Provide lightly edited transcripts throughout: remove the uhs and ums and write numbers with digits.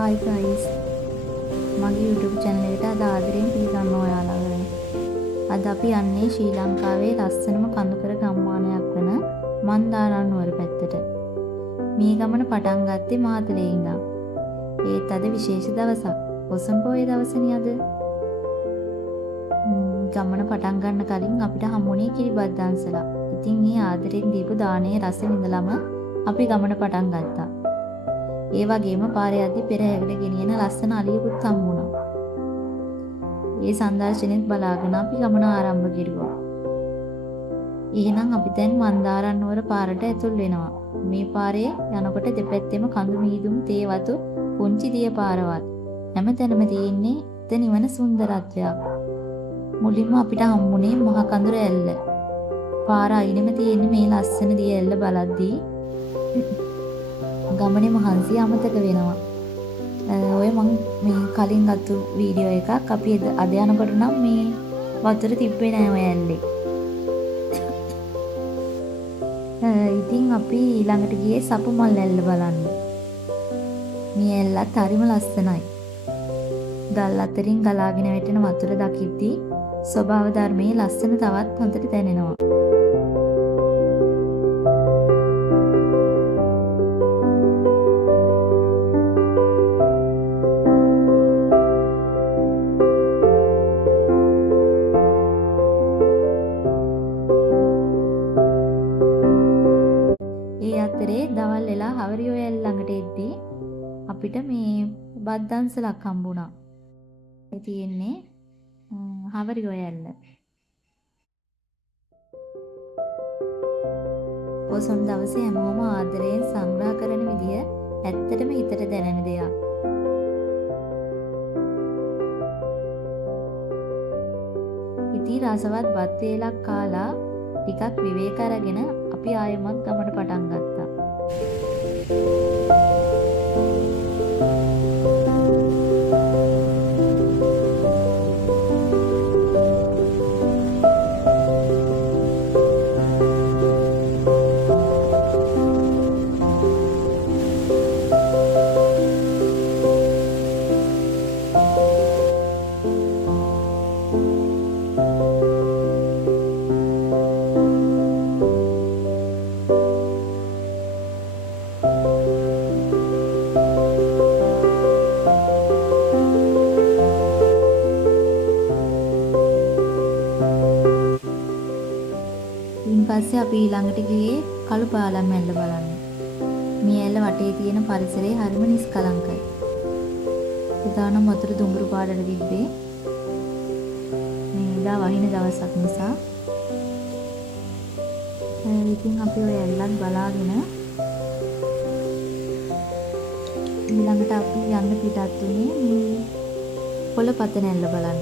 Hi guys, මගේ YouTube channel එකට අද ආදරයෙන් පිළිගන්නවා ඔයාලව. අද අපි යන්නේ ශ්‍රී ලංකාවේ ලස්සනම කඳුකර ගම්මානයක් වන මන්දාරම් නුවර පැත්තට. මේ ගමන පටන් ගත්තේ මාතලේ ඉඳන්. ඒත් අද විශේෂ දවසක්. පොසොන් පොයේ දවසනේ අද. ගමන පටන් ගන්න කලින් අපිට හම්බුනේ කිරිබත් දන්සලා. ඉතින් මේ ආදරෙන් දීපු දානේ රස විඳලම අපි ගමන පටන් ගත්තා. ඒ වගේම පාරේ යද්දි පෙරහැරට ගෙනියන ලස්සන අලියකුත් හම්බුණා. ඒ සංදර්ශනෙත් බලාගෙන අපි ගමන ආරම්භ කෙරුවා. එහෙනම් අපි දැන් මන්දාරම් නුවර පාරට ඇතුල් වෙනවා. මේ පාරේ යනකොට දෙපැත්තෙම කඳු මීදුම් තේ වතු පුංචි දිය පාරවල්. හැමතැනම තියෙන්නේ නිවන සුන්දරත්වයක්. මුලින්ම අපිට හම්බුනේ මහ කඳුර ඇල්ල. පාර අයිනෙම තියෙන්නේ මේ ලස්සන දිය ඇල්ල බලද්දී ගමනේ මහන්සිය අමතක වෙනවා. ඔය මම මේ කලින් ගත්තු වීඩියෝ එකක් අපි අද යනකොට නම් මේ වතුර තිබ්බේ නෑ ඔය ඇල්ලේ. ඉතින් අපි ඊළඟට ගියේ සපු මල් ඇල්ල බලන්න. මේ ඇල්ලත් හරිම ලස්සනයි. ගල් අතරින් ගලාගෙන වැටෙන වතුර දකිද්දී ස්වභාව ධර්මයේ ලස්සන තවත් හොඳට දැනෙනවා. දවල් වෙලා හවරියෝ ඇල් ළඟට එද්දී අපිට මේ බත් දන්සලක් හම්බුණා. ඒ තියෙන්නේ හවරියෝ ඇල්ල. පොසොන් දවසේ හැමෝම ආදරයෙන් සංග්‍රහ කරන විදිය ඇත්තටම හිතට දැනෙන දෙයක්. ඉතින් රසවත් බත් වේලක් කාලා ටිකක් විවේක අරගෙන අපි ආයෙමත් ගමන පටන් ගත්තා. පස්සේ අපි ඊළඟට ගියේ කළු පාලම් ඇල්ල බලන්න. මේ ඇල්ල වටේ තියෙන පරිසරය හරිම නිස්කලංකයි. ඉතාලම වතුර දුඹුරු පාටට තිබ්බේ. මේ දා වහින දවසක් නිසා. ඉතින් අපි ඔය ඇල්ලත් බලාගෙන ඊළඟට අපි යන්න පිටත් උනේ මේ පොළපතන ඇල්ල බලන්න.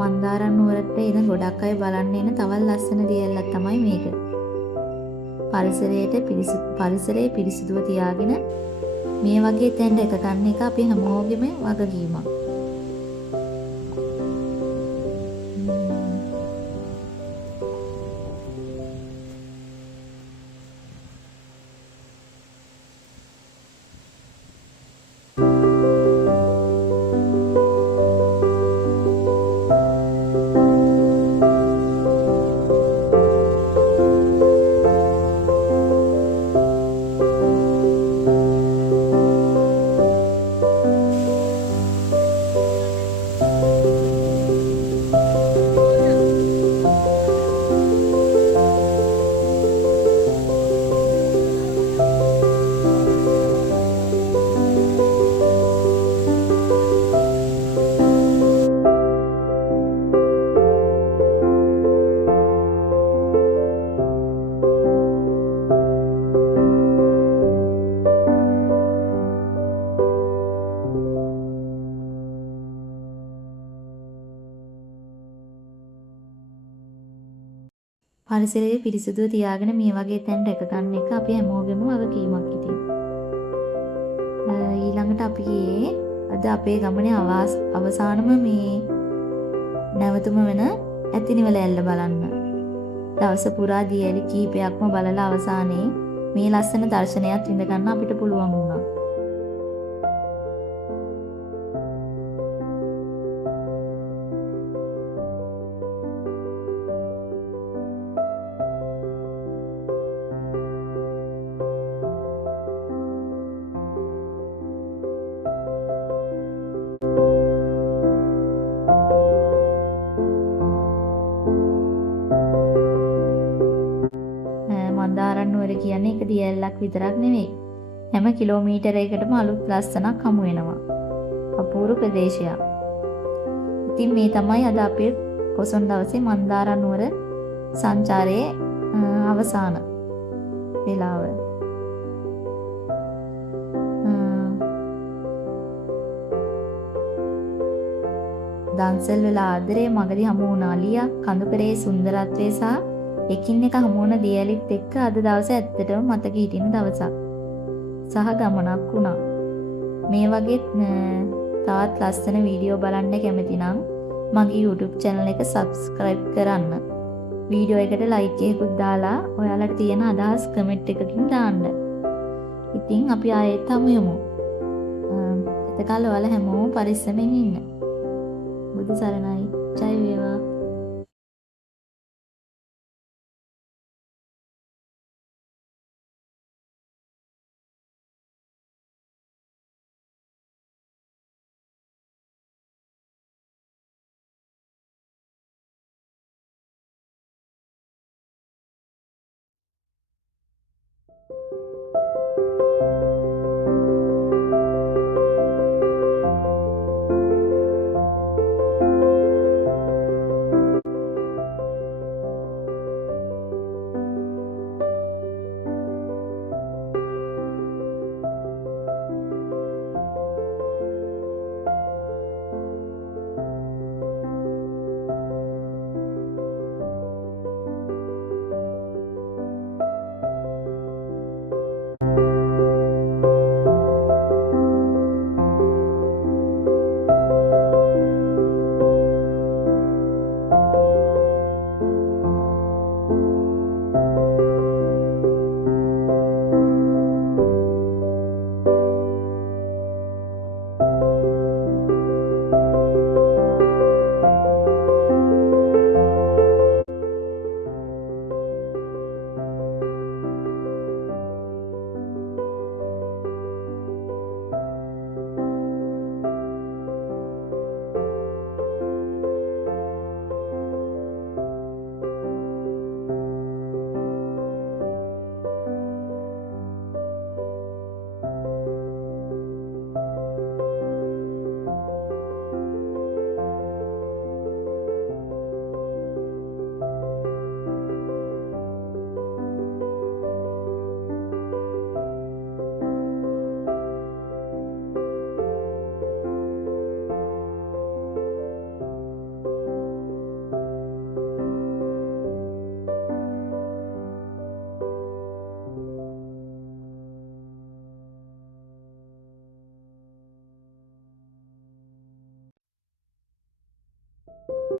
මන්දාරම් නුවරට එන ගොඩක් අය බලන්න එන තවත් ලස්සන දියැලක් තමයි මේක. පරිසරයේ පිරිසිදුව තියාගෙන මේ වගේ තැනට එක ගන්න එක අපි හැමෝගෙම වගකීමක්. පරිසරය පිරිසිදුව තියාගෙන මේ වගේ තැන් රැක ගන්න එක අපි හැමෝගෙම වගකීමක් ඉතින්. ඊළඟට අපි අද අපේ ගමනේ අවසානම මේ නැවතුම වෙන ඇතිනිවල ඇල්ල බලන්න. දවස පුරා දියැලි කීපයක්ම බලලා අවසානයේ මේ ලස්සන දර්ශනයත් විඳ ගන්න අපිට පුළුවන් වුණා. මන්දාරම් නුවර කියන්නේ එක දියැලක් විතරක් නෙවෙයි. හැම කිලෝමීටරයකටම අලුත් ලස්සනක් හමු වෙනවා. අපූර්ව ප්‍රදේශයක්. ඉතින් මේ තමයි අද අපේ පොසොන් දවසේ මන්දාරම් නුවර සංචාරයේ අවසාන වේලාව. දන්සල් වල ආදරේ මගදී හමු වුණ අලියා කඳුකරේ සුන්දරත්වය සහ එකින් එක හමු වුණ දියැලිත් එක්ක අද දවසේ ඇත්තටම මතක හිටින දවසක්. සහ ගමනක් වුණා. මේ වගේ තවත් ලස්සන වීඩියෝ බලන්න කැමති නම් මගේ YouTube channel එක subscribe කරන්න. වීඩියෝ එකට like එකකුත් දාලා ඔයාලට තියෙන අදහස් comment එකකින් දාන්න. ඉතින් අපි ආයෙත් හමු වෙමු. එතකල් ඔයාලා හැමෝම පරිස්සමෙන් ඉන්න. බුදු සරණයි. ජය වේවා.